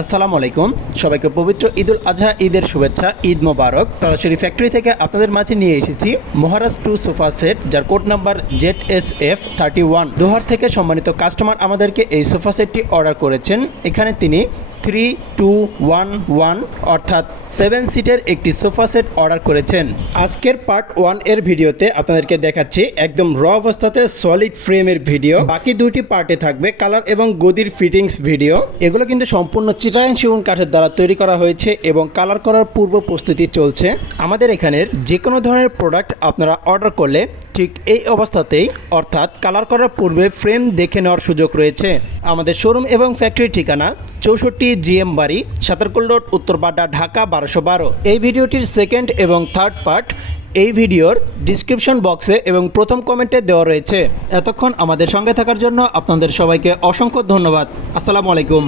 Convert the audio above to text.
আসসালামু আলাইকুম। সবাইকে পবিত্র ঈদুল আজহা ঈদের শুভেচ্ছা, ঈদ মোবারক। সরাসরি ফ্যাক্টরি থেকে আপনাদের মাঝে নিয়ে এসেছি মহারাজ 2 সোফা সেট, যার কোড নাম্বার ZSF31। দোহার থেকে সম্মানিত কাস্টমার আমাদেরকে এই সোফা সেটটি অর্ডার করেছেন। এখানে তিনি 3211 অর্থাৎ 7 সিটের একটি সোফা সেট অর্ডার করেছেন। আজকের পার্ট 1 এর ভিডিওতে আপনাদেরকে দেখাচ্ছি একদম র অবস্থাতে সলিড ফ্রেমের ভিডিও। বাকি দুইটি পার্টে থাকবে কালার এবং গদির ফিটিংস ভিডিও। এগুলো কিন্তু সম্পূর্ণ চিটাগাং সেগুন কাঠের দ্বারা তৈরি করা হয়েছে এবং কালার করার পূর্ব প্রস্তুতি চলছে। আমাদের এখানের যে কোনো ধরনের প্রোডাক্ট আপনারা অর্ডার করলে ঠিক এই অবস্থাতেই অর্থাৎ কালার করার পূর্বে ফ্রেম দেখে নেওয়ার সুযোগ রয়েছে। আমাদের শোরুম এবং ফ্যাক্টরির ঠিকানা 64 GM বাড়ি, সাতারকুল রোড, উত্তরপাড্ডা, ঢাকা 1212। এই ভিডিওটির সেকেন্ড এবং থার্ড পার্ট এই ভিডিওর ডিসক্রিপশন বক্সে এবং প্রথম কমেন্টে দেওয়া রয়েছে। এতক্ষণ আমাদের সঙ্গে থাকার জন্য আপনাদের সবাইকে অসংখ্য ধন্যবাদ। আসসালামু আলাইকুম।